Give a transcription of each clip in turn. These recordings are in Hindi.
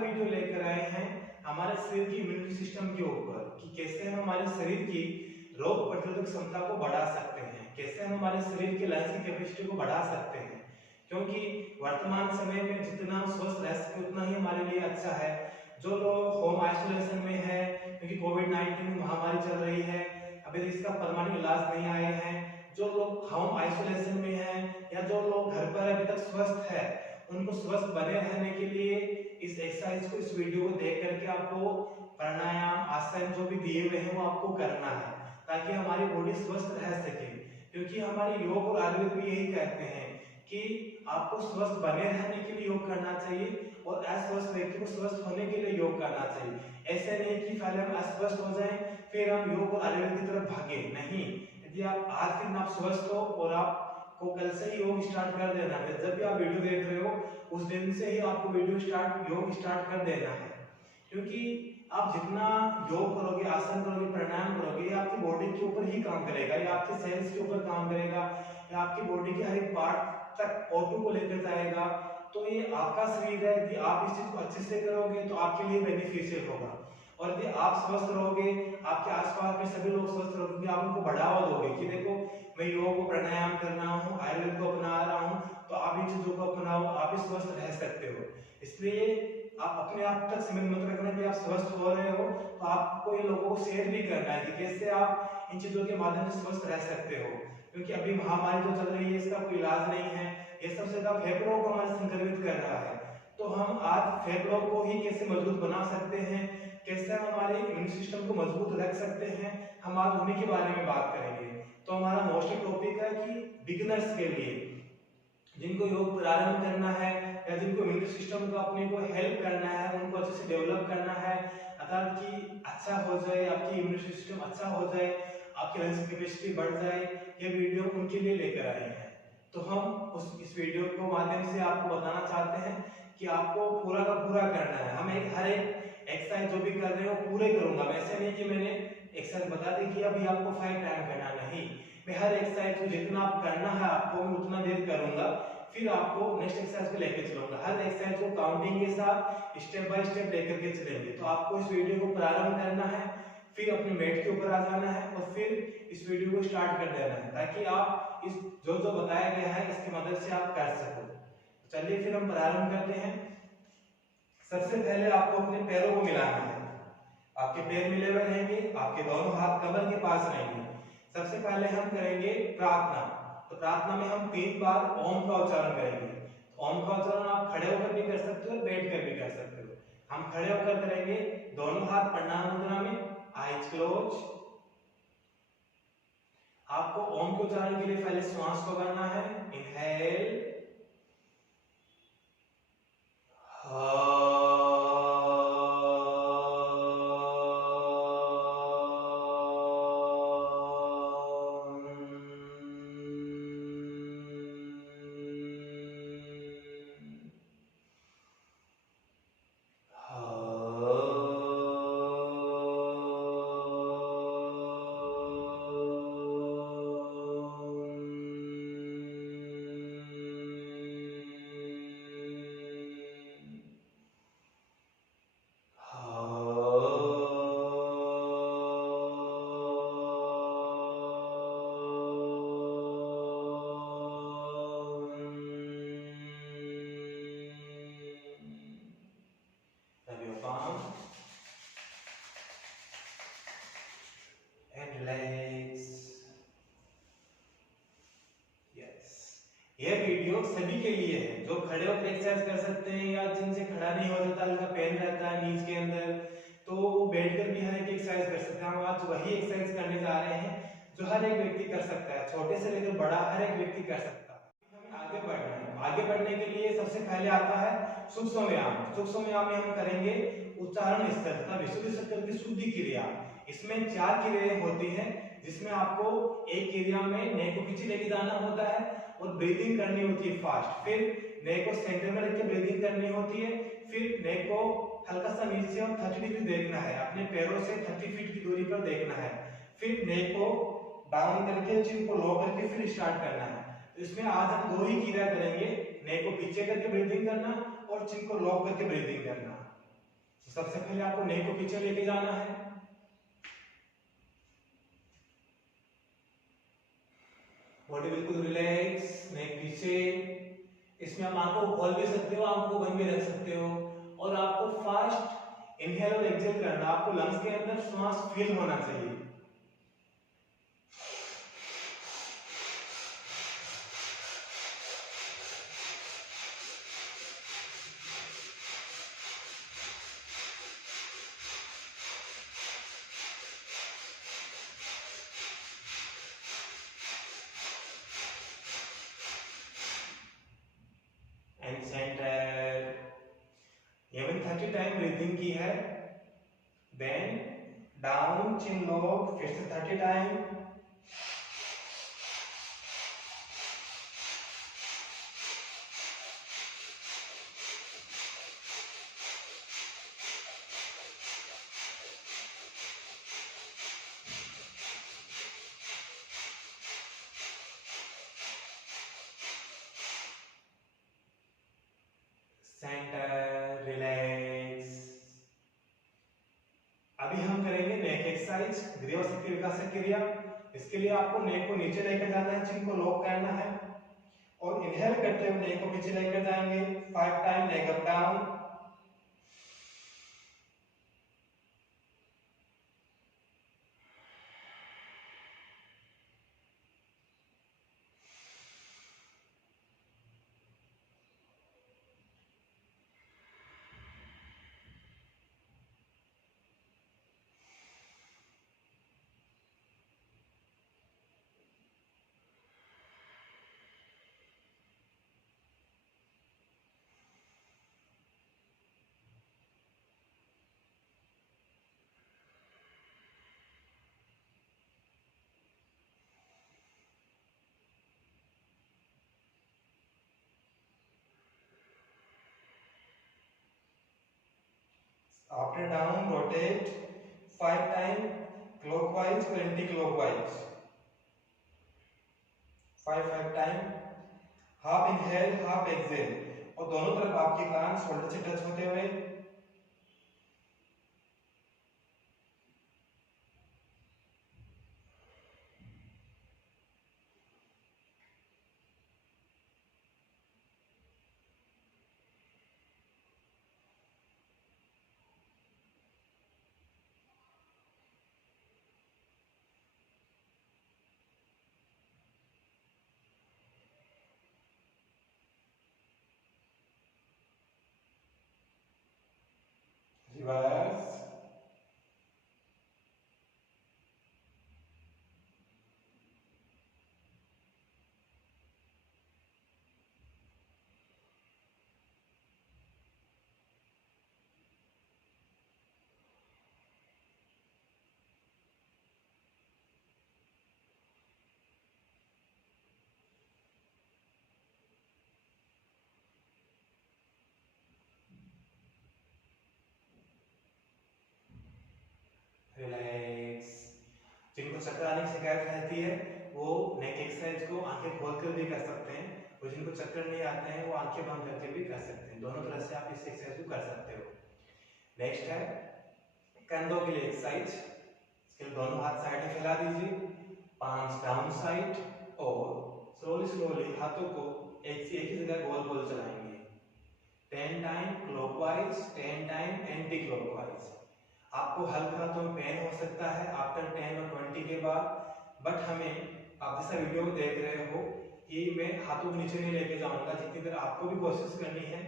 वीडियो लेकर आए हैं हमारे शरीर की इम्यूनिटी सिस्टम के ऊपर कि कैसे हम हमारे शरीर की रोग प्रतिरोधक क्षमता को बढ़ा सकते हैं, कैसे हम हमारे शरीर के लंग्स की कैपेसिटी को बढ़ा सकते हैं। क्योंकि वर्तमान समय में जितना हम स्वस्थ रह सके उतना ही हमारे लिए अच्छा है। जो लोग होम आइसोलेशन में है, क्योंकि कोविड-19 महामारी चल रही है, अभी इसका परमानेंट इलाज नहीं आए हैं, जो लोग होम आइसोलेशन में हैं या जो लोग घर पर अभी तक स्वस्थ है, उनको स्वस्थ बने रहने के लिए इस एक्सरसाइज को, इस वीडियो को देख करके आपको प्राणायाम आसन जो भी दिए हुए हैं वो आपको करना है ताकि हमारी बॉडी स्वस्थ रह सके। क्योंकि हमारे योग और आयुर्वेद भी यही कहते हैं कि आपको स्वस्थ बने रहने के लिए योग करना चाहिए और अस्वस्थ व्यक्ति को स्वस्थ होने के लिए योग करना चाहिए। ऐसे नहीं कि पहले हम अस्वस्थ हो जाएं फिर हम योग और आयुर्वेद की तरफ भागे, नहीं। यदि आप आज के दिन आप स्वस्थ हो और आपको कल से ही योग स्टार्ट कर देना है, जब भी आप वीडियो देख रहे हो उस दिन से ही आपको योग स्टार्ट कर देना है। क्योंकि आप जितना योग करोगे, आसन करोगे, प्राणायाम करोगे, ये आपकी बॉडी के ऊपर ही काम करेगा, ये आपके सेल्स के ऊपर काम करेगा, ये आपकी बॉडी के हर एक पार्ट तक O2 को लेकर जाएगा। तो ये आपका शरीर है, यदि आप इस चीज को अच्छे से करोगे तो आपके लिए बेनिफिशियल होगा। और यदि आप स्वस्थ रहोगे, आपके आसपास में सभी लोग स्वस्थ रहोगे, आप उनको बढ़ावा दोगे कि देखो मैं योग को प्राणायाम कर रहा हूँ, आयुर्वेद को अपना रहा हूँ, तो आप इन चीजों को अपनाओ, आप भी स्वस्थ रह सकते हो। इसलिए आप अपने आप तक सीमित मत रखना कि आप स्वस्थ हो रहे हो, तो आपको इन लोगों को शेयर भी करना है कि कैसे आप इन चीजों के माध्यम से स्वस्थ रह सकते हो। क्योंकि अभी महामारी जो चल रही है इसका कोई इलाज नहीं है, ये सबसे ज्यादा फेफड़ों को हमारे संक्रमित कर रहा है। तो हम आज फेफड़ों को ही कैसे मजबूत बना सकते हैं, कैसे हम हमारे इम्यून सिस्टम को मजबूत रख सकते हैं, हम आज उन्हीं के बारे में बात करेंगे। तो हमारा मोस्ट टॉपिक है कि बिगिनर्स के लिए, जिनको योग प्रारंभ करना है या जिनको इम्यून सिस्टम को अपने को हेल्प करना है, उनको अच्छे से डेवलप करना है, अर्थात कि अच्छा हो जाए, आपकी इम्यून सिस्टम अच्छा हो जाए, आपकी लंग्स की कैपेसिटी बढ़ जाए, ये वीडियो उनके लिए लेकर आए हैं। तो हम इस वीडियो को माध्यम से आपको बताना चाहते हैं कि आपको पूरा का पूरा करना है। हम हर एक एक्सरसाइज जो भी कर रहे हो पूरे करूंगा, वैसे नहीं कि मैंने एक्सरसाइज बता दी कि अभी आपको 5 टाइम करना, नहीं। मैं हर एक्सरसाइज को जितना आप करना है आपको मैं उतना देर करूंगा, फिर आपको नेक्स्ट एक्सरसाइज पे लेके चलूंगा। हर एक्सरसाइज को काउंटिंग के साथ स्टेप बाय स्टेप लेकर के चलेंगे। तो आपको इस वीडियो को प्रारंभ करना है, फिर अपने मैट के ऊपर आ जाना है और फिर इस वीडियो को स्टार्ट कर देना है ताकि आप इस जो बताया गया है इसकी मदद से आप कर सको। चलिए फिर हम प्रारंभ करते हैं। सबसे पहले आपको अपने पैरों को मिलाना है। आपके पैर मिले हुए रहेंगे, आपके दोनों हाथ कमर के पास रहेंगे। सबसे पहले हम करेंगे प्रार्थना। तो प्रार्थना में हम 3 बार ओम का उच्चारण करेंगे। ओम का उच्चारण आप खड़े होकर भी कर सकते हो, बैठ कर भी कर सकते हो। हम खड़े होकर करेंगे, दोनों हाथ प्रणाम मुद्रा में, आईज क्लोज। आपको ओम के उच्चारण के लिए पहले श्वास को करना है, इनहेल, यह वीडियो सभी के लिए है जो खड़े होकर एक्सरसाइज कर सकते हैं या जिनसे खड़ा नहीं हो जाता, उनका पेन रहता है नीज के अंदर, तो वो बैठकर भी हर एक एक्सरसाइज कर सकते हैं। हम आज वही एक्सरसाइज करने जा रहे हैं जो हर एक व्यक्ति कर सकता है, छोटे से लेकर बड़ा हर एक व्यक्ति कर सकता है। हमें आगे बढ़ना है। आगे बढ़ने के लिए सबसे पहले आता है सूक्ष्म व्यायाम। सूक्ष्म व्यायाम में हम करेंगे उच्चारण स्तर तथा विशुद्ध स्तर की शुद्धि क्रिया। इसमें 4 क्रियाएं होती हैं जिसमें आपको एक क्रिया में नेक को पीछे लेके जाना होता है और ब्रीदिंग करनी होती है फास्ट, फिर नेक को सेंटर में रख के ब्रीदिंग करनी होती है, फिर नेक को हल्का सा नीचे और 30 डिग्री देखना है, अपने पैरों से 30 फीट की दूरी पर देखना है, फिर नेक को डाउन करके चिन को लो करके फिर स्टार्ट करना है। तो इसमें आज हम 2 ही क्रिया करेंगे, नेक को पीछे करके ब्रीदिंग करना और चिन को लॉक करके ब्रीदिंग करना। तो सबसे पहले आपको नेक को पीछे लेके जाना है, बॉडी बिल्कुल रिलैक्स, नेक पीछे। इसमें आप आंखों को खोल भी सकते हो, आंखों को बंद भी रख सकते हो। और आपको फास्ट इनहेल और एक्सहेल करना, आपको लंग्स के अंदर श्वास फील होना चाहिए। एंड सेंटर, ये मैंने 30 टाइम ब्रीथिंग की है। देन डाउन चिन लॉक, फिर से 30 टाइम। Centre, relax. अभी हम करेंगे नेक एक्सरसाइज, ग्रीवा शक्ति विकासक क्रिया। इसके लिए आपको नेक को नीचे लेकर जाना है, चिन को लॉक करना है और इनहेल करते हुए नेक को पीछे लेकर जाएंगे। 5 time neck up down. After down, rotate 5 times clockwise or anti-clockwise. 5 time, half inhale half exhale, और दोनों तरफ आपके कान शोल्डर से टच होते हुए। रिवर्स। रिलैक्स। जिनको चक्कर आने की शिकायत रहती है वो नेक एक्सरसाइज को आंखें खोलकर भी कर सकते हैं, और जिनको चक्कर नहीं आते हैं वो आंखें बंद करके भी कर सकते हैं। दोनों तरह से आप इस एक्सरसाइज को कर सकते हो। नेक्स्ट है कंधों के लिए एक्सरसाइज। इसके लिए दोनों हाथ साइड में फैला दीजिए, पांच डाउन साइड, और स्लोली स्लोली हाथों को एक ही जगह गोल गोल चलाएंगे। 10 time clockwise, 10 time anti clockwise. आपको हल्का हाथों में पेन हो सकता है आफ्टर 10 और 20 के बाद, बट हमें, आप जैसा वीडियो में देख रहे हो कि मैं हाथों को नीचे नहीं लेके जाऊंगा। जितनी देर आपको भी कोशिश करनी है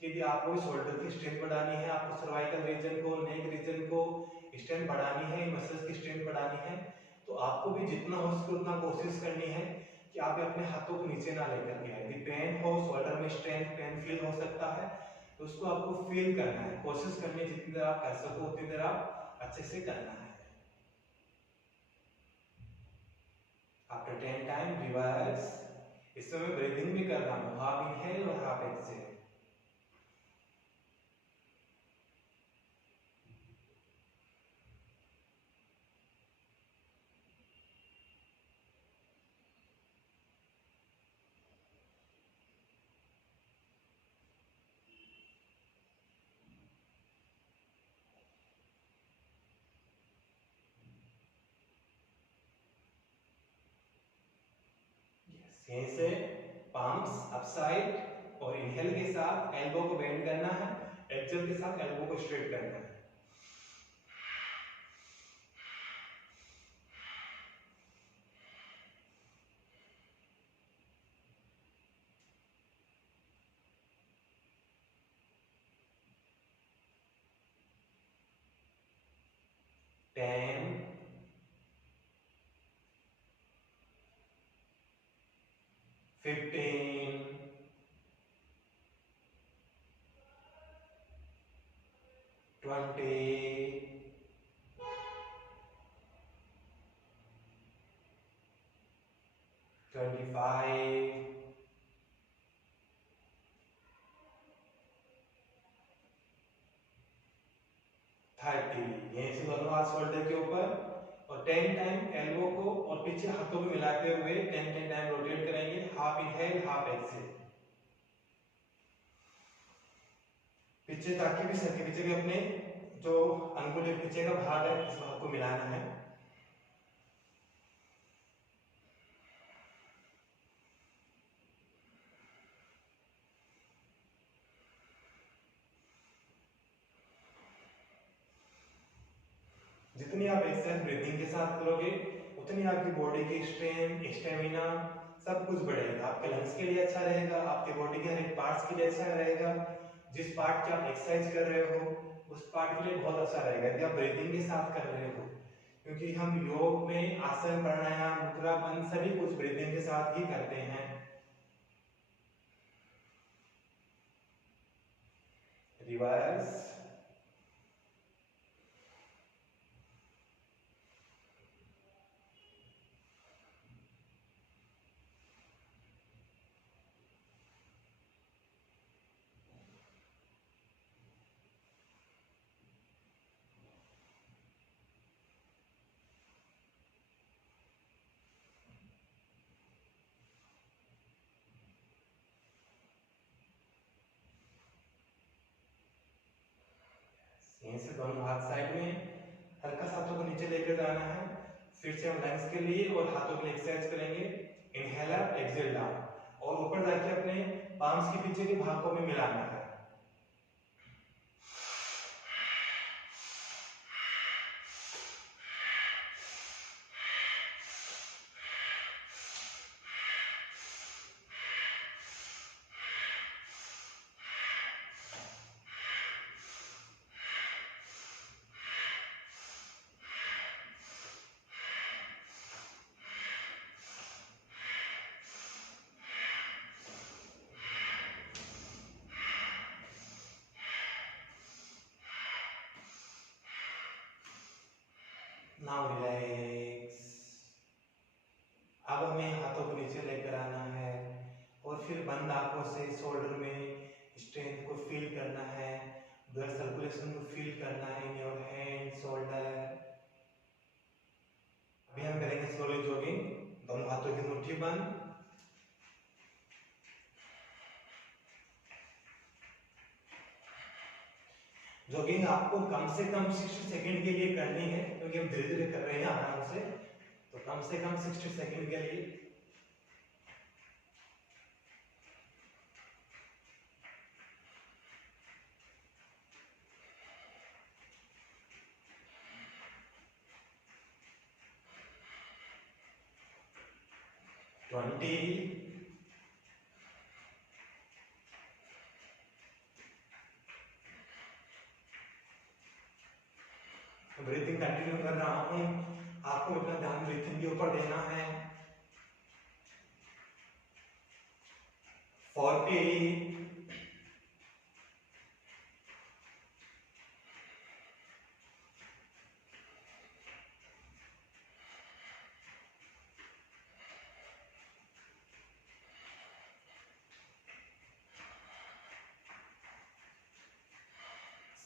कि यदि आपको शोल्डर की स्ट्रेंथ बढ़ानी है, आपको सर्वाइकल रीजन को, नेक रीजन को स्ट्रेंथ बढ़ानी है, मसल्स की स्ट्रेंथ बढ़ानी है, तो आपको भी जितना हो सके उतना कोशिश करनी है कि आप अपने हाथों को नीचे ना लेकर के आए। यदि पेन हो, शोल्डर में स्ट्रेंथ पेन फील हो सकता है, तो उसको आपको फील करना है, कोशिश करनी है जितनी देर आप कर सको उतनी देर आप अच्छे से करना है। After 10 time reverse. इस समय ब्रीदिंग भी कर रहा हूँ, हाफ इनहेल और हाफ एक्सहेल। यहीं से पाम्स अपसाइड और इनहेल के साथ एल्बो को बेंड करना है, एक्सेल के साथ एल्बो को स्ट्रेट करना है। टेन, 15, 20, 25, 30। यहीं से दोनों हाथ शोल्डर के ऊपर और 10 टाइम एल्बो को और पीछे हाथों को मिलाते हुए 10 टाइम रोटेट करेंगे। Half inhale, half exhale. पीछे ताकि भी सर के पीछे भी अपने जो अंगुली पीछे का भाग है इस भाग को मिलाना है। जितनी आप एक्सरसाइज ब्रीथिंग के साथ करोगे उतनी आपकी बॉडी की स्ट्रेंथ, स्टेमिना सब कुछ बढ़ेगा। आपके लंग्स के लिए अच्छा रहेगा, आपके बॉडी के हर एक पार्ट्स के लिए अच्छा रहेगा। जिस पार्ट की आप एक्सरसाइज कर रहे हो उस पार्ट के लिए बहुत अच्छा रहेगा यदि आप ब्रीथिंग के साथ कर रहे हो, क्योंकि हम योग में आसन, प्राणायाम, मुद्रा बंद सभी कुछ ब्रीथिंग के साथ ही करते हैं। रिवर्स, यहीं से दोनों हाथ साइड में हल्का सा हाथों को नीचे लेकर जाना है। फिर से हम लंग्स के लिए और हाथों के लिए एक्सरसाइज करेंगे। इनहेल अप, एक्सहेल डाउन और ऊपर जाके अपने पाम्स के पीछे के भाग को भी मिलाना है। Now relax. अब हमें हाथों को नीचे लेकर आना है और फिर बंद आंखों से शोल्डर में स्ट्रेंथ को फील करना है, ब्लड सर्कुलेशन को फील करना है इन योर हैंड, शोल्डर। अभी हम करेंगे स्लोली जॉगिंग, दोनों हाथों की मुट्ठी बंद। जॉगिंग आपको कम से कम 60 सेकंड के लिए करनी है, क्योंकि हम धीरे धीरे कर रहे हैं आराम से, तो कम से कम 60 सेकंड के लिए। ब्रीथिंग कंटिन्यू कर रहा हूं, आपको अपना ध्यान ब्रीथिंग के ऊपर देना है। 40,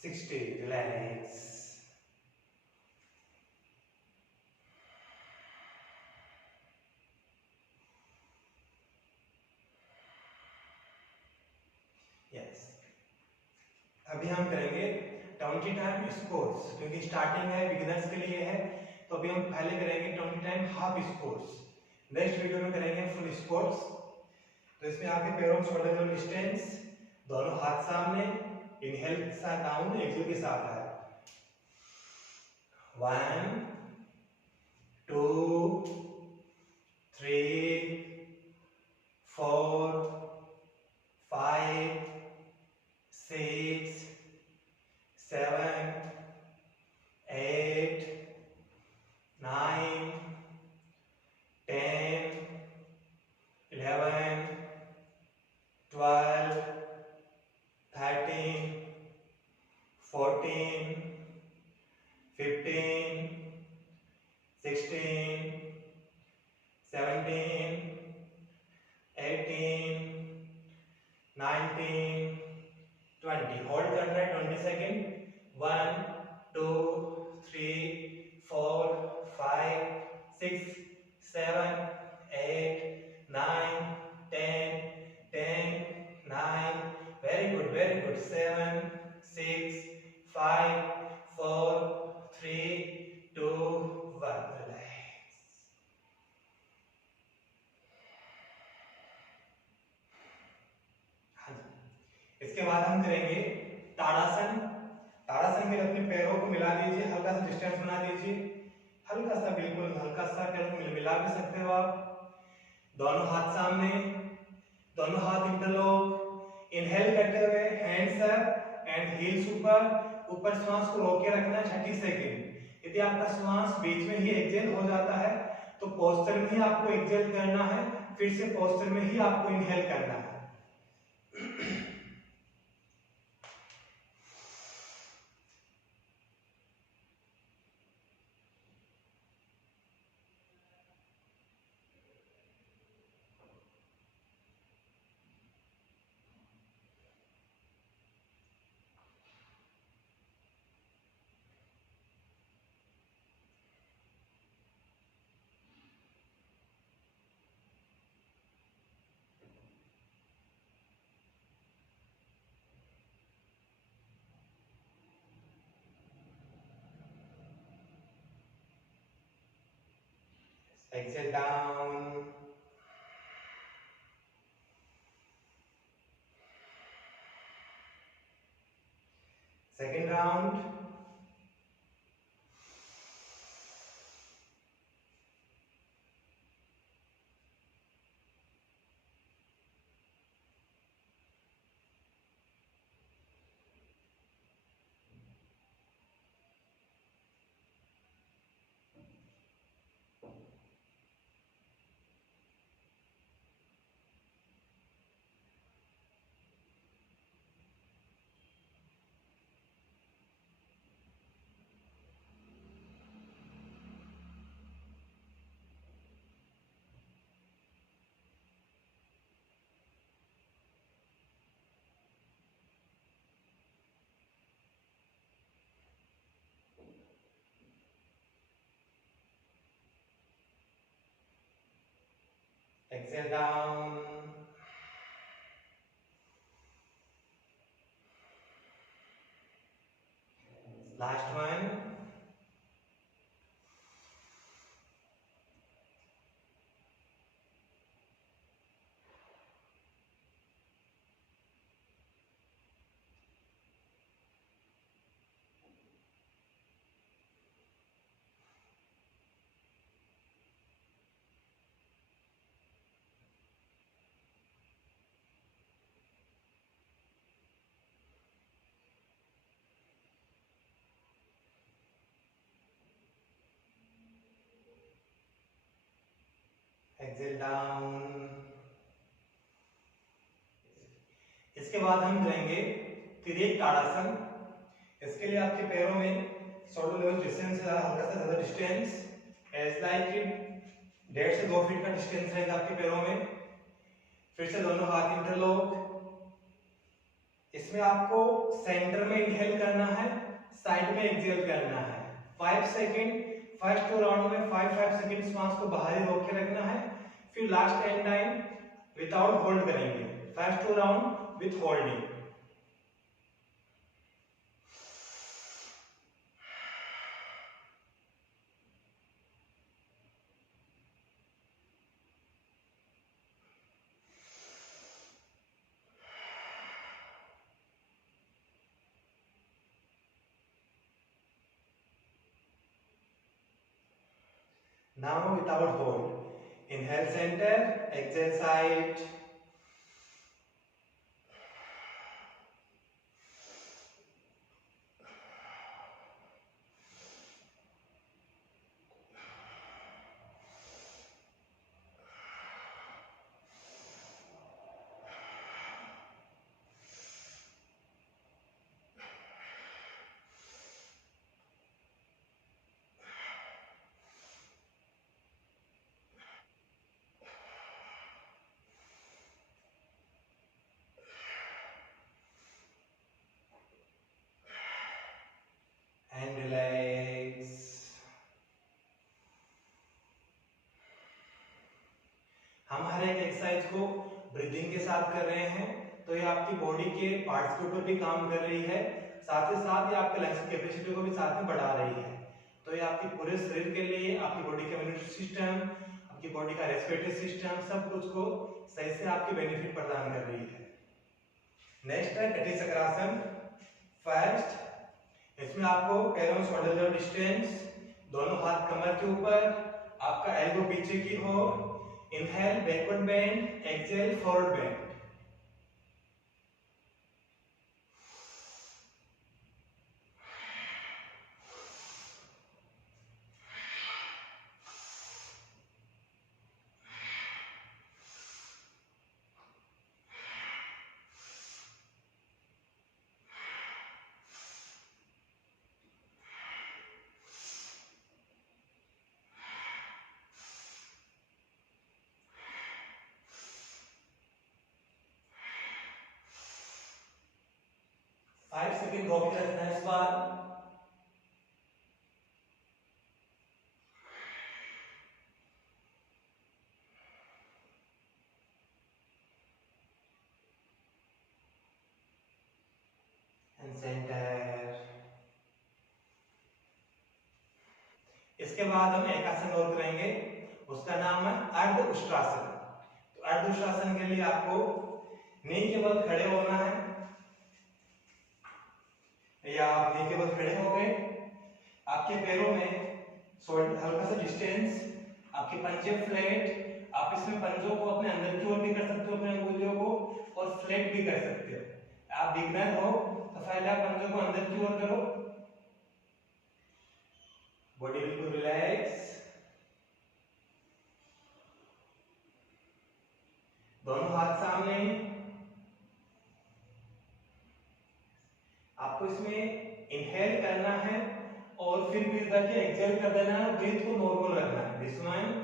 60, रिलैक्स। यस, अभी हम करेंगे 20 टाइम स्क्वाट्स, क्योंकि स्टार्टिंग है, बिगिनर्स के लिए है, तो अभी हम पहले करेंगे 20 time half squats. Next video में करेंगे फुल स्क्वाट्स। तो इसमें आपके पैरों में शोल्डर लेवल डिस्टेंस, दोनों हाथ सामने, इनहेल के साथ डाउन, एक्सहेल के साथ है। 1 2 3 4 5 6 7 8 9 10 11 12 13 14 15 16 17 18 19 20। होल्ड करना है 20 second. 1 2 3 4 5 6 7 8 9 10 10 9। Very good, very good. 7 6 5 4 3 2 1। Relax. हाँ जी, इसके बाद हम करेंगे ताड़ासन। ताड़ासन के लिए अपने पैरों को मिला दीजिए, हल्का सा डिस्टेंस बना दीजिए, हल्का सा, बिल्कुल हल्का सा पैरों को मिला भी सकते हो आप। दोनों हाथ सामने, दोनों हाथ इंटरलॉक। इनहेल करते हुए हैंड्स अप एंड हील्स ऊपर। ऊपर श्वास को रोक के रखना है 30 सेकेंड। यदि आपका श्वास बीच में ही एक्सहेल हो जाता है तो पोस्चर में ही आपको एक्सहेल करना है, फिर से पोस्चर में ही आपको इनहेल करना है। Exhale down. Second round. Exhale down. Last one. Exhale down. इसके बाद हम करेंगे तिर्यक ताड़ासन। इसके लिए आपके पैरों में शोल्डर लेवल डिस्टेंस है, हल्का सा ज्यादा डिस्टेंस, एज लाइक 1.5 से 2 फीट का डिस्टेंस रहेगा आपके पैरों में। फिर से दोनों हाथ इंटरलॉक। इसमें आपको सेंटर में इनहेल करना है, साइड में एक्सहेल करना है। 5 सेकेंड फर्स्ट 2 राउंड में 5 सेकेंड श्वास को बाहर ही रोक के रखना है। फिर लास्ट 10 टाइम विदाउट होल्ड करेंगे। First 2 round with holding. Now without hold. Inhale center, exhale side. And relax. हम हर एक एक्सरसाइज को ब्रीदिंग के साथ कर रहे हैं, तो ये आपकी बॉडी के पार्ट्स के ऊपर भी काम कर रही है, साथ ही साथ ये आपके लंग्स की कैपेसिटी को भी साथ में बढ़ा रही है। तो ये आपके पूरे शरीर के लिए, आपकी बॉडी का इम्यूनिटी सिस्टम, आपकी बॉडी का रेस्पिरेटरी सिस्टम, सब कुछ को सही से आपकी बेनिफिट प्रदान कर रही है। नेक्स्ट है कटी चक्रासन। फर्स्ट, इसमें आपको पैरों शोल्डर डिस्टेंस, दोनों हाथ कमर के ऊपर, आपका एल्बो पीछे की ओर। Inhale backward bend, exhale forward bend. Five second रोक के रखना है इस बार। And centre. इसके बाद हम एक आसन और करेंगे, उसका नाम है अर्ध उष्ट्रासन। तो अर्ध उष्ट्रासन के लिए आपको नी के बल खड़े होना है, या आप नी के बल खड़े हो गए, आपके पैरों में हल्का सा डिस्टेंस, आपके पंजे फ्लैट। आप इसमें पंजों को अपने अंदर की ओर भी कर सकते हो, अपने अंगुलियों को, और फ्लैट भी कर सकते हो। आप बिगनर हो तो पहले आप पंजों को अंदर की ओर करो, बॉडी बिल्कुल रिलैक्स, दोनों हाथ सामने। आपको इसमें इनहेल करना है और फिर ब्रीथ करके एक्सहेल कर देना है, ब्रीथ को नॉर्मल रखना है। This one.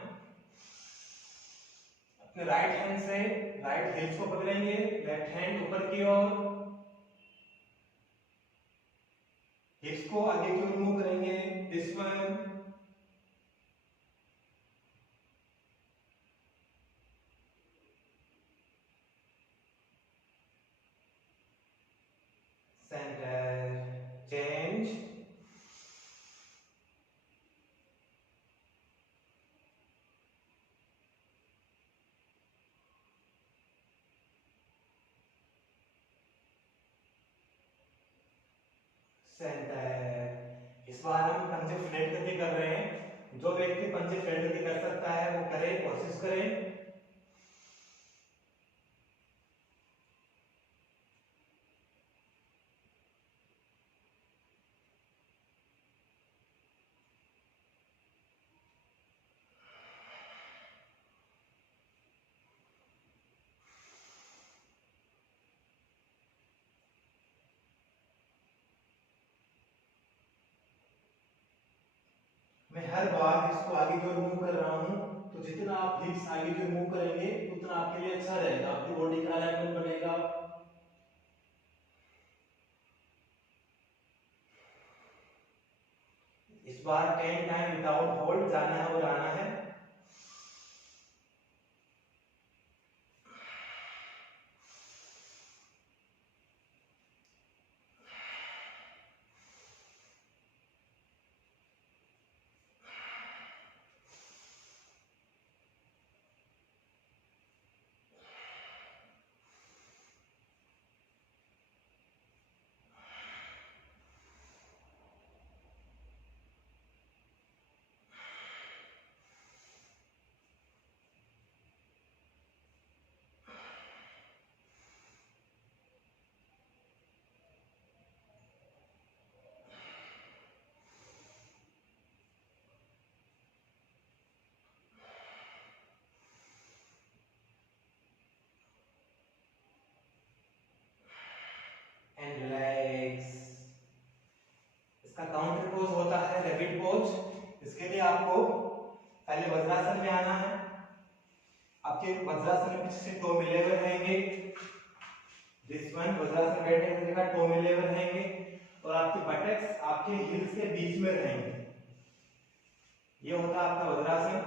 अपने राइट हैंड से राइट हिप्स को पकड़ेंगे, लेफ्ट हैंड ऊपर की ओर, हिप्स को आगे की ओर मूव करेंगे। This one. Centre, change, centre. इस बार हम पंजे फ्लैट करके कर रहे हैं। जो व्यक्ति पंजे फ्लैट करके कर सकता है वो करे, कोशिश करें। मैं हर बार इसको आगे की ओर मूव कर रहा हूं, तो जितना आप हिप्स आगे की ओर मूव करेंगे उतना आपके लिए अच्छा रहेगा, आपकी बॉडी का अलाइनमेंट बनेगा। इस बार 10 टाइम विदाउट होल्ड जाना है और आना है। काउंटर पोज होता है रैबिट पोज। इसके लिए आपको पहले वज्रासन में आना है। आपके वज्रासन में पीछे से टो मिले हुए रहेंगे। दिस वन वज्रासन बैठने की जगह टो मिले हुए रहेंगे और आपकी बटक्स आपके हील्स के बीच में रहेंगे। ये होता है आपका वज्रासन।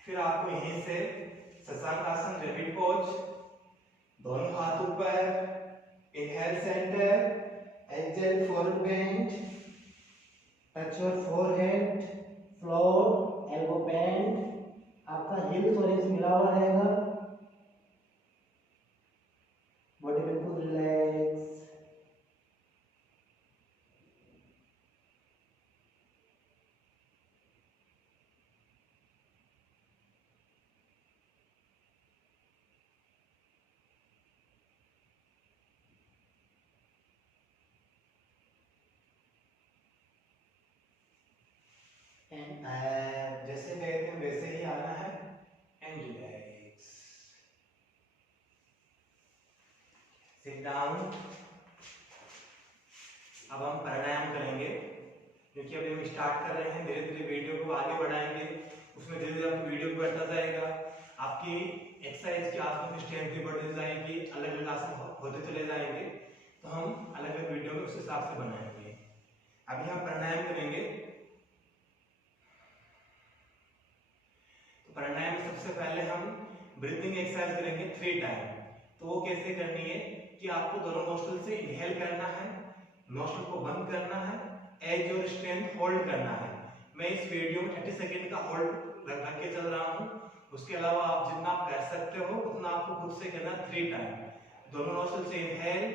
फिर आपको यहीं से शशांकासन रैबिट पोज, दोनों हाथ ऊपर, inhale centre, exhale forward bend, touch your forehead, floor, elbow bend, आपका हिल्स और हिप्स मिला हुआ रहेगा, बॉडी बिल्कुल रिलैक्स। एंड जैसे गए थे वैसे ही आना है एंड रिलैक्स। Sit down. अब हम प्राणायाम करेंगे क्योंकि अभी हम स्टार्ट कर रहे हैं। धीरे धीरे वीडियो को आगे बढ़ाएंगे, उसमें धीरे धीरे आपकी वीडियो बढ़ता जाएगा। आपकी एक्सरसाइज की आसनों की स्ट्रेंथ भी बढ़ती जाएगी, अलग अलग आसन होते चले जाएंगे। तो हम अलग अलग वीडियो में उस हिसाब से बनाएंगे। अभी हम प्राणायाम करेंगे। तो प्राणायाम में सबसे पहले हम ब्रीथिंग एक्सरसाइज करेंगे 3 टाइम। तो वो कैसे करनी है कि आपको दोनों नोस्ट्रल से इनहेल करना है, नोस्ट्रल को बंद करना है, एज और स्ट्रेंथ होल्ड करना है। मैं इस वीडियो में 30 सेकंड का होल्ड रख के चल रहा हूँ। उसके अलावा आप जितना आप कर सकते हो उतना आपको खुद से करना 3 टाइम। दोनों नोस्ट्रल से इनहेल,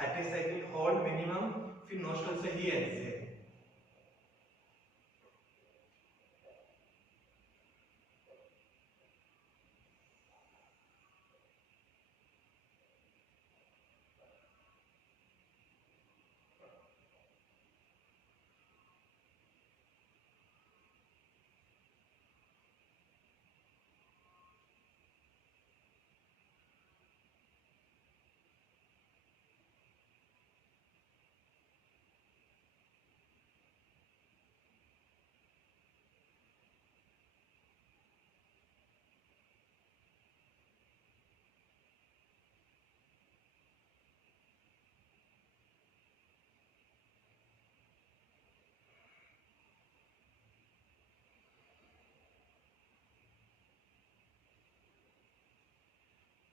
30 सेकंड होल्ड मिनिमम, फिर नोस्ट्रल से ही एक्सहेल।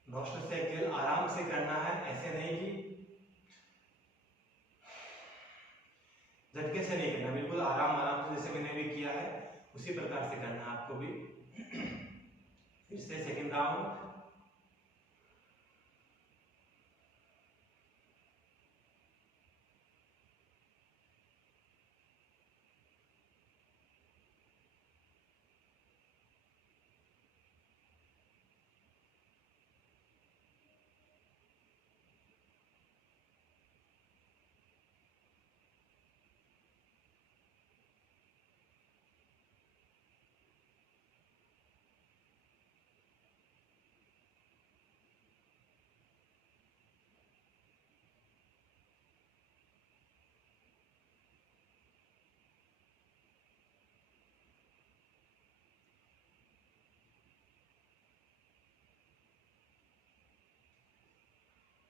नोस्ट्रल से एक्सहेल आराम से करना है, ऐसे नहीं कि झटके से नहीं करना, बिल्कुल आराम आराम से जैसे मैंने भी किया है उसी प्रकार से करना है आपको भी। फिर से second round.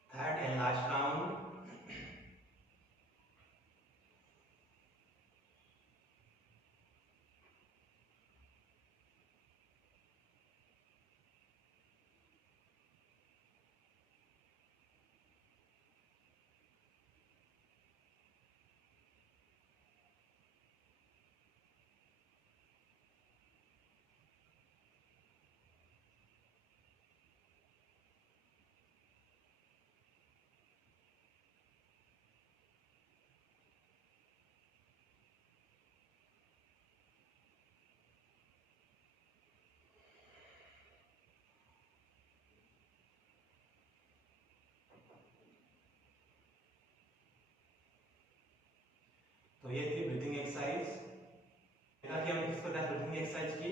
Third and last round. तो ये थी ब्रीथिंग एक्सरसाइज। देखा कि हमने किस प्रकार ब्रीथिंग एक्सरसाइज की।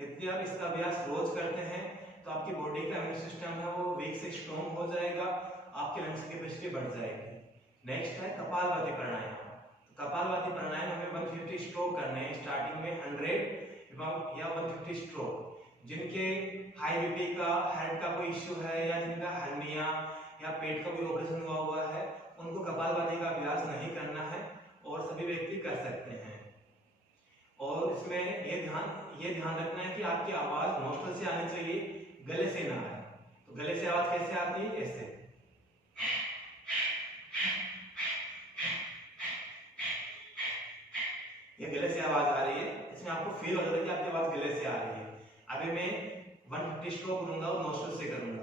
यदि आप इसका अभ्यास रोज करते हैं तो आपकी बॉडी का इम्यून सिस्टम है वो वीक से स्ट्रॉन्ग हो जाएगा, आपके लंग्स की कैपेसिटी बढ़ जाएगी। नेक्स्ट है कपालभाति प्राणायाम। कपालभाति प्राणायाम हमें 150 स्ट्रोक करने हैं, स्टार्टिंग में 100 या 150 स्ट्रोक। जिनके हाई बीपी का, हार्ट का कोई इश्यू है या जिनका हर्निया या पेट का कोई ऑपरेशन हुआ है, उनको कपालभाति का अभ्यास नहीं करना है और सभी व्यक्ति कर सकते हैं। और इसमें ये ध्यान रखना है कि आपकी आवाज नोस्ट्रल से आनी चाहिए, गले से ना आए। तो गले से आवाज कैसे आती है? ऐसे। ये गले से आवाज आ रही है, इसमें आपको फील हो जाता है कि आपकी आवाज गले से आ रही है। अभी मैं 150 स्ट्रोक करूंगा और नोस्ट्रल से करूंगा।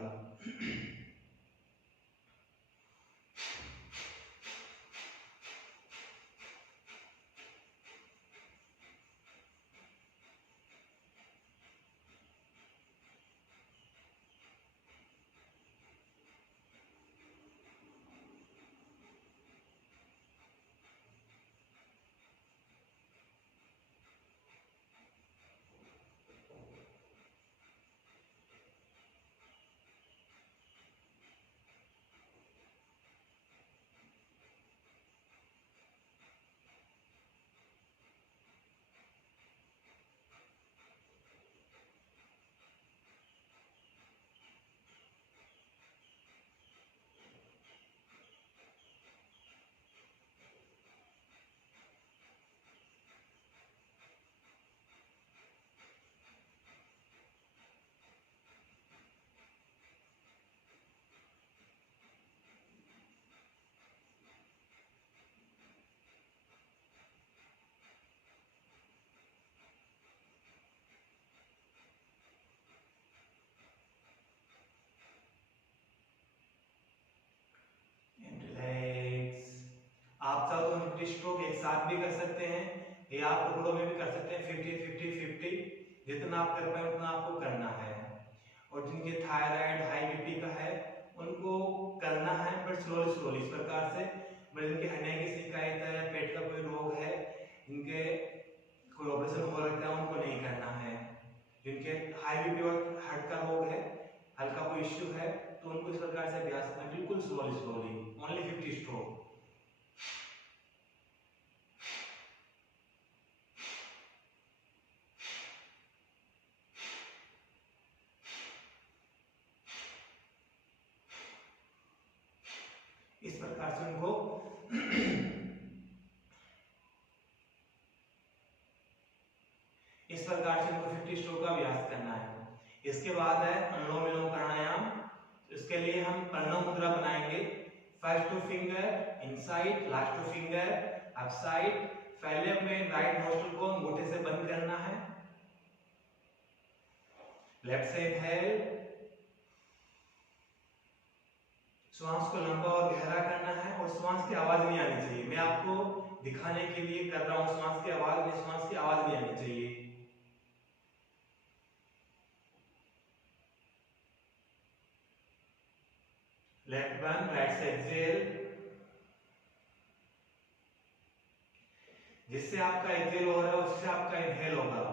आप चाहो तो 50 स्ट्रोक एक साथ भी कर सकते हैं या आप टुकड़ों में भी कर सकते हैं। 50-50-50 जितना आप कर पाए उतना आपको करना है। और जिनके थायराइड, हाई बीपी का है, उनको करना है पर स्लोली स्लोली इस प्रकार से। जिनके हर्निया की शिकायत है या पेट का कोई रोग है, जिनके कोई ऑपरेशन हो रखा है, उनको नहीं करना है। जिनके हाई बीपी और हार्ट का रोग है, हल्का कोई इश्यू है, तो उनको इस प्रकार से अभ्यास करना, बिल्कुल स्लोली स्लोली, ओनली 50 स्ट्रोक। इस प्रकार से उनको इस प्रकार से उनको 50 स्ट्रोक का अभ्यास करना है। इसके बाद है अनुलोम विलोम प्राणायाम। इसके लिए हम प्रणव मुद्रा बनाएंगे। First two finger inside, last two finger upside. पहले अपने राइट नोस्ट्रल को अंगूठे से बंद करना है। लेफ्ट से इनहेल, श्वास को लंबा और गहरा करना है और श्वास की आवाज नहीं आनी चाहिए। मैं आपको दिखाने के लिए कर रहा हूं श्वास की आवाज, में श्वास की आवाज नहीं आनी चाहिए। लेफ्ट वन, राइट से एक्सेल। जिससे आपका एक्सेल हो रहा है उससे आपका इनहेल होगा।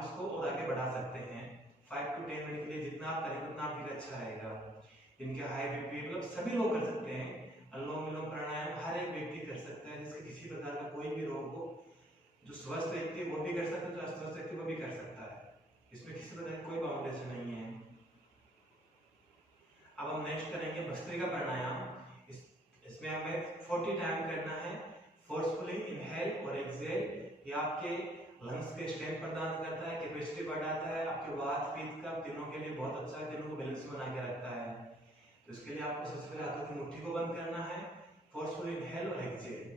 आप इसको और आगे बढ़ा सकते हैं 5 to 10 मिनट के लिए। जितना आप करेंगे उतना आपके लिए अच्छा रहेगा। इनके हाई बीपी मतलब सभी लोग कर सकते हैं। अनुलोम विलोम प्राणायाम हर एक व्यक्ति कर सकता है, जिसके किसी प्रकार का कोई भी रोग हो। जो स्वस्थ व्यक्ति वो भी कर सकता है, जो अस्वस्थ व्यक्ति वो भी कर सकता है। इसमें किसी प्रकार की कोई बाउंडेशन नहीं है। अब हम नेक्स्ट करेंगे भस्त्रिका प्राणायाम। इसमें हमें 40 टाइम करना है। फोर्सफुली इनहेल और एक्सहेल। ये आपके लंग्स के स्ट्रेंथ प्रदान करता है, कैपेसिटी बढ़ाता है, आपके वात पित्त का तीनों के लिए बहुत अच्छा है, तीनों को बैलेंस बना के रखता है। तो इसके लिए आपको सबसे पहले हाथों की मुट्ठी को बंद करना है। फोर्सफुली इनहेल और एक्सहेल।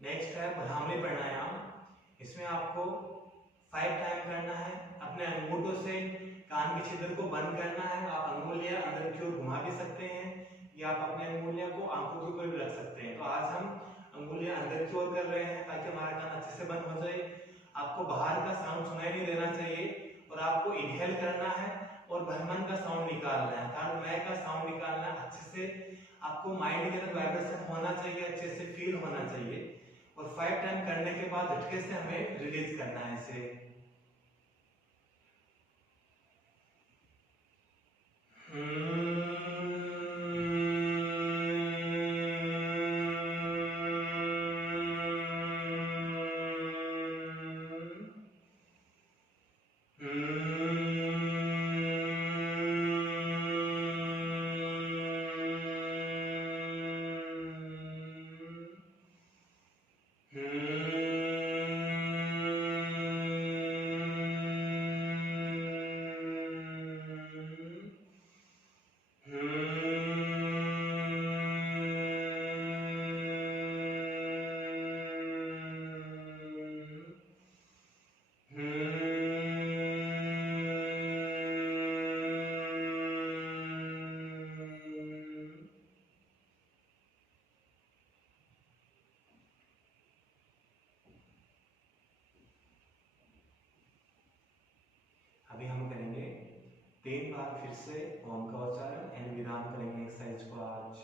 नेक्स्ट है भ्रामरी प्राणायाम। इसमें आपको 5 टाइम करना है। अपने अंगूठों से कान के छिद्र को बंद करना है। आप अंगुलियां अंदर की ओर घुमा भी सकते हैं या आप अपने अंगुलियों को आंखों के ऊपर भी रख सकते हैं। तो आज हम अंगुलियां अंदर की ओर कर रहे हैं ताकि हमारा कान अच्छे से बंद हो जाए। आपको बाहर का साउंड सुनाई नहीं देना चाहिए और आपको इनहेल करना है और बर्मन का साउंड निकालना है, अर्थात मैं का साउंड निकालना है। अच्छे से आपको माइंड के अंदर वाइब्रेशन होना चाहिए, अच्छे से फील होना चाहिए। और 5 टाइम करने के बाद झटके से हमें रिलीज करना है इसे। अभी हम करेंगे 3 बार फिर से ओम का उच्चारण एंड विराम करेंगे एक्सरसाइज को आज।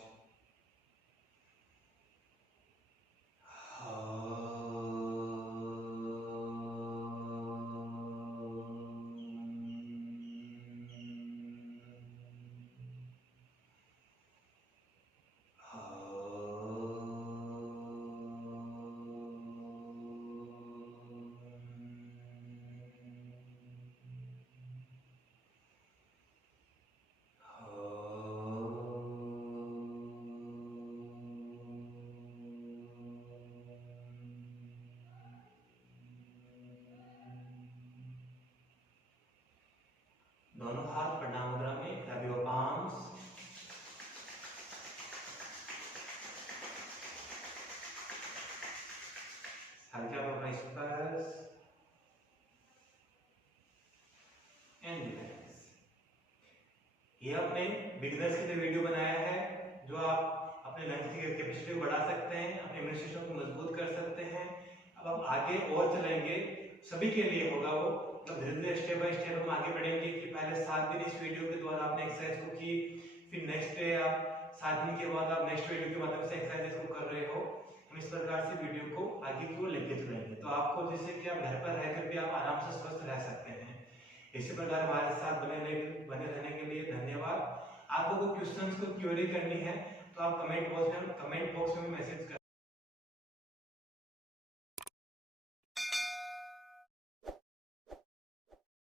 दोनों हाथ प्रणाम मुद्रा में, grab your palms. हल्के हाथों का स्पर्श एंड रिलैक्स। ये हमने बिगिनर्स के लिए वीडियो बनाया है, जो आप अपने लंग्स की कैपेसिटी को बढ़ा सकते हैं, अपने इम्यून सिस्टम को मजबूत कर सकते हैं। अब हम आगे और चलेंगे, सभी के लिए होगा वो, तो धीरे धीरे स्टेप बाय स्टेप हम आगे बढ़ेंगे कि पहले 7 दिन इस वीडियो के द्वारा आपने एक्सरसाइज को की, फिर नेक्स्ट डे आप 7 दिन के बाद आप नेक्स्ट वीडियो के माध्यम से एक्सरसाइज को कर रहे हो। हम इस प्रकार से वीडियो को आगे की ओर लेके चलेंगे, तो आपको जैसे कि आप घर पर रहकर भी आप आराम से स्वस्थ रह सकते हैं। इसी प्रकार हमारे साथ बने रहने के लिए धन्यवाद। आपको कोई क्वेश्चंस को क्वेरी करनी है तो आप कमेंट बॉक्स में